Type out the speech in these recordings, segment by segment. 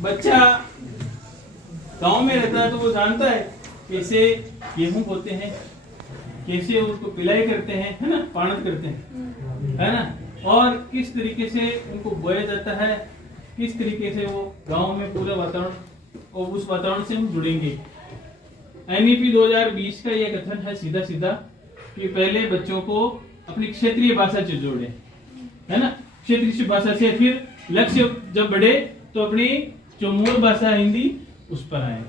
बच्चा गांव में रहता है तो वो जानता है कैसे गेहूं बोते हैं, कैसे उसको पिलाई करते हैं, है ना, पाणत करते हैं, है ना, और किस तरीके से उनको बोया जाता है, किस तरीके से वो गांव में पूरा वातावरण और उस वातावरण से हम जुड़ेंगे। एनईपी 2020 का यह कथन है सीधा सीधा कि पहले बच्चों को अपनी क्षेत्रीय भाषा से जोड़े, है ना, क्षेत्रीय भाषा से, फिर लक्ष्य जब बढ़े तो अपनी जो मूल भाषा हिंदी उस पर आए,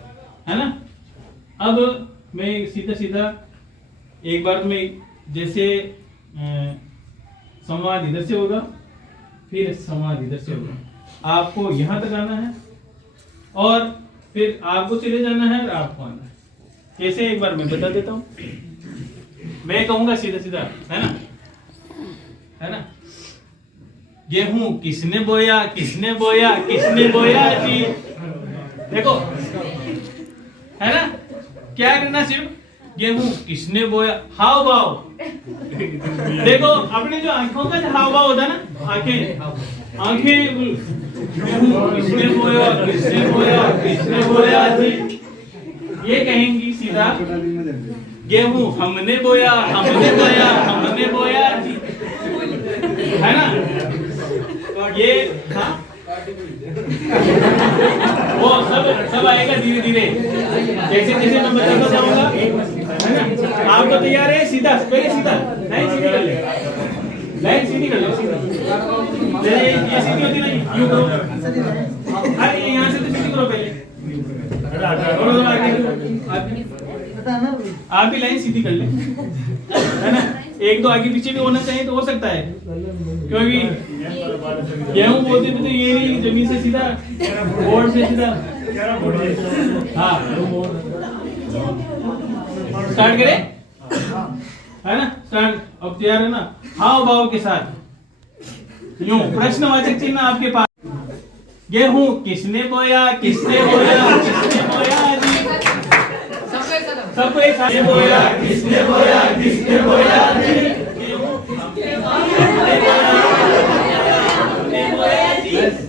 है ना। अब मैं सीधा सीधा एक बार में जैसे संवाद इधर से होगा, फिर संवाद इधर से होगा, आपको यहां तक आना है और फिर आपको चले जाना है और आपको आना है। कैसे एक बार मैं बता देता हूं, मैं कहूंगा सीधा सीधा, है ना, है ना। गेहूं किसने बोया, किसने बोया, किसने बोया जी, देखो, है ना, क्या करना सिर्फ गेहूं किसने बोया, हाव भाव देखो, अपने जो आंखों का हाव भाव होता है ना, आंखें गेहूं किसने बोया, किसने बोया, किसने बोया जी, ये कहेंगी सीधा, गेहूं हमने बोया, हमने बोया, हमने बोया जी, है ना। ये हाँ वो सब आएगा धीरे धीरे, जैसे जैसे मैं बताता जाऊंगा, है ना। आप तो तैयार है, सीधा पहले सीधा लाइन सीधी कर ले, लाइन सीधी कर लो, ये सीधी होती नहीं, यूं करो, अरे यहाँ से तो सीधी करो पहले, आप भी लाइन सीधी कर ले, है ना। एक दो आगे पीछे भी होना चाहिए तो हो सकता है, क्योंकि गेहूं बोलते तो ये नहीं जमीन से सीधा, बोर्ड से सीधा, हाँ स्टार्ट करें, है ना, स्टार्ट। अब तैयार है ना, हाव भाव के साथ यूं, प्रश्नवाचक चिन्ह आपके पास, गेहूं किसने बोया, किसने बोया, किसने बोया जी, सबको एक साथ बोया, किसने बोया, किसने बोया जी,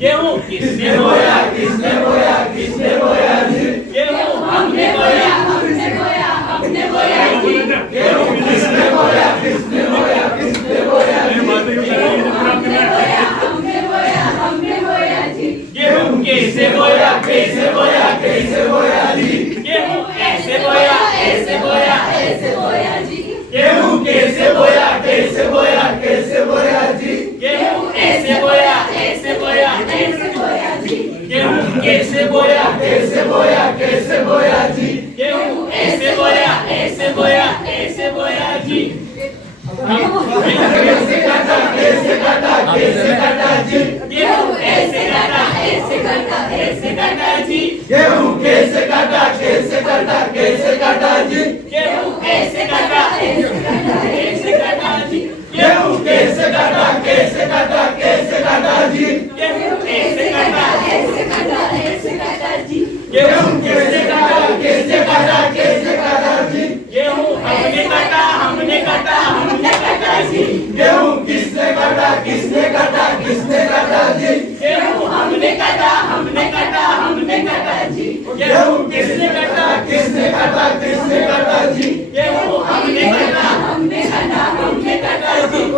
गेहूं किसने बोया, किसने बोया, किसने बोया जी, गेहूं हमने बोया, हमने बोया, हमने बोया जी, गेहूं किसने बोया, किसने बोया, किसने बोया जी, हमने बोया, हमने बोया, हमने बोया जी, गेहूं कैसे बोया, कैसे बोया, कैसे बोया जी, गेहूं ऐसे बोया, ऐसे बोया, ऐसे बोया जी, गेहूं कैसे बोया, कैसे बोया, कैसे बोया जी, गेहूं ऐसे बोया, ऐसे बोया, ऐसे बोया जी, गेहूं कैसे बोया, कैसे बोया, कैसे बोया जी, गेहूं ऐसे बोया, ऐसे बोया, ऐसे बोया जी, कैसे काटा, कैसे काटा, कैसे काटा जी, गेहूं ऐसे काटा, ऐसे काटा, ऐसे काटा जी, गेहूं कैसे काटा, कैसे काटा, कैसे काटा जी, गेहूं ऐसे काटा, ऐसे काटा, ऐसे काटा जी, गेहूं कैसे काटा, कैसे काटा, कैसे काटा जी, गेहूं ऐसे काटा, ऐसे काटा, ऐसे काटा जी, गेहूं कैसे काटा, कैसे काटा, कैसे काटा जी, गेहूं हमने काटा, हमने काटा, हमने काटा जी, गेहूं किसने काटा, किसने काटा, किसने काटा जी, गेहूं हमने काटा, हमने काटा, हमने काटा जी, गेहूं किसने काटा, किसने काटा, किसने काटा जी, गेहूं हमने काटा, हमने काटा, हमने काटा जी,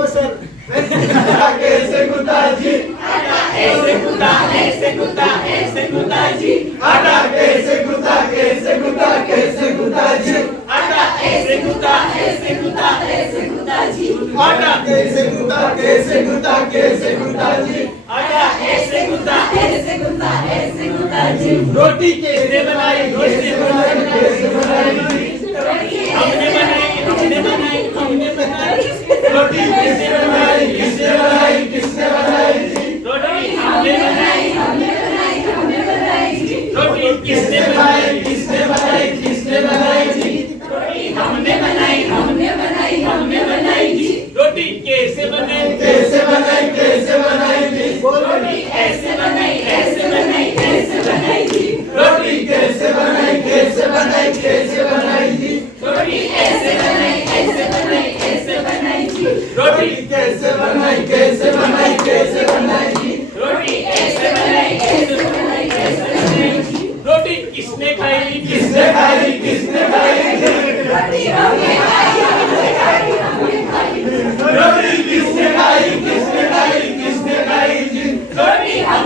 कैसे गुता जी, आटा ऐसे गुता, ऐसे गुता, ऐसे गुता जी, आटा कैसे गुता, कैसे गुता, कैसे गुता जी, आटा ऐसे गुता, ऐसे गुता, ऐसे गुता जी, आटा कैसे गुता, कैसे गुता, कैसे गुता जी, आटा ऐसे गुता, ऐसे गुता, ऐसे गुता जी, रोटी कैसे बनाई, कैसे बनाई, कैसे बनाई जी, हमने बनाई, हमने बनाई, हमने बनाई, रोटी कैसे बनाई, किसने बनाई, किसने बनाई जी, रोटी हमने बनाई, हमने बनाई, हमने बनाई जी, रोटी किसने बनाई, किसने बनाई, किसने बनाई जी, रोटी हमने बनाई, हमने बनाई, हमने बनाई जी, रोटी कैसे बनाई, कैसे बनाई, कैसे बनाई जी, रोटी ऐसे बनाई, ऐसे बनाई, ऐसे बनाई जी, रोटी कैसे बनाई, कैसे बनाई, कैसे बनाई जी, रोटी ऐसे बनाई, ऐसे बनाई, ऐसे बनाई जी, रोटी कैसे बनाई, कैसे बनाई, कैसे बनाई जी, रोटी ऐसे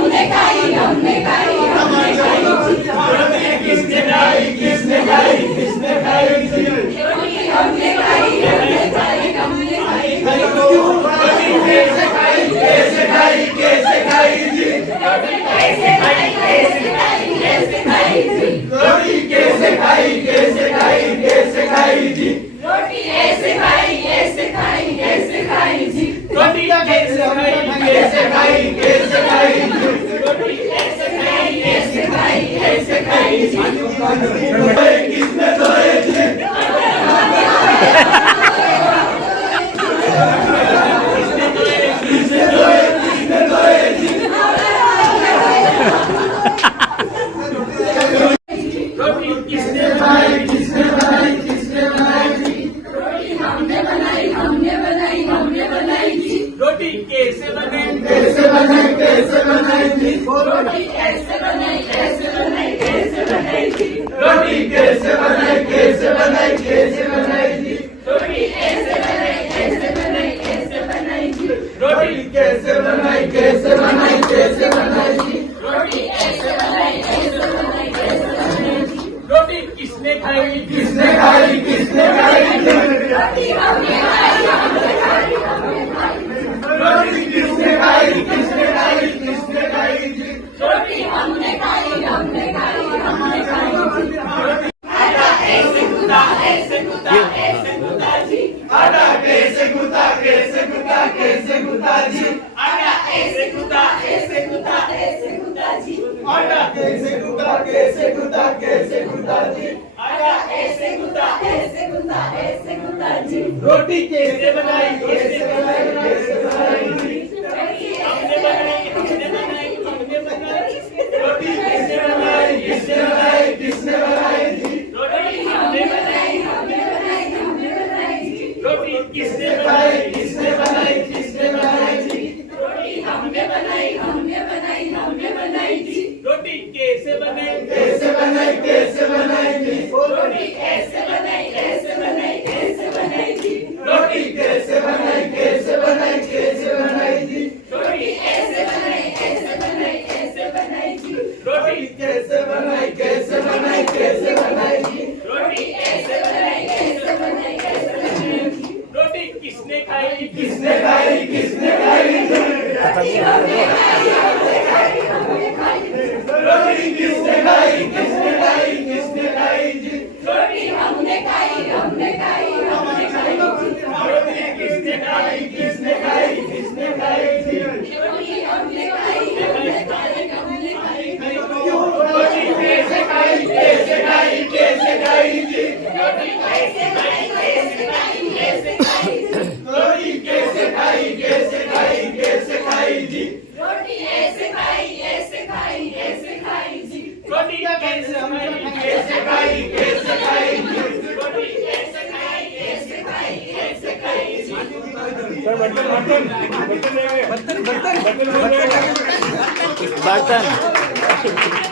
हमने खाई रोटी किसने खाई किसने खाई किसने खाई रोटी हमने खाई रोटी कैसे खाई कैसे खाई कैसे खाई जी रोटी कैसे खाई रोटी कैसे खाई कैसे खाई कैसे खाई जी रोटी ऐसे खाई जी रोटी कैसे खाई कैसे खाई कैसे खाई रोटी ऐसे खाई जी किसने सोए जी रोटी कैसे बनाई कैसे बनाई कैसे बनाई जी रोटी कैसे बनाई कैसे बनाई कैसे बनाई जी रोटी कैसे बनाई कैसे बनाई कैसे बनाई जी रोटी कैसे बनाई कैसे बनाई कैसे बनाई जी रोटी कैसे बनाई कैसे बनाई कैसे बनाई जी रोटी कैसे बनाई कैसे बनाई कैसे बनाई जी रोटी किसने खाई किसने खाई किसने खाई रोटी हमने खाई रोटी किसने खाई किसने खाई किसने खाई जी रोटी हमने खाई आटा ऐसे गुदा जी आटा कैसे गुदा जी आटा ऐसे गुदा जी आटा कैसे गुदा जी आटा ऐसे गुदा जी रोटी कैसे बनाई कैसे बनाई जी हमने बनाई रोटी किसने बनाई किसने बनाई जी रोटी हमने बनाई जी रोटी किसने बनाई किसने बनाई जी रोटी हमने बनाई जी रोटी कैसे बनाई कैसे बनाई जी रोटी कैसे बनाई जी रोटी कैसे बनाई जी रोटी ऐसे बनाई जी रोटी कैसे बनाई जी रोटी ऐसे बनाई जी रोटी किसने खाई किसने खाई रोटी हमने खाई रोटी किसने खाई जी रोटी हमने खाई रोटी किसने खाई जी रोटी हमने खाई रोटी कैसे खाई जी रोटी कैसे खाई रोटी कैसे खाई जी रोटी ऐसे खाई जी रोटी कैसे खाई जी रोटी ऐसे खाई जी बर्तन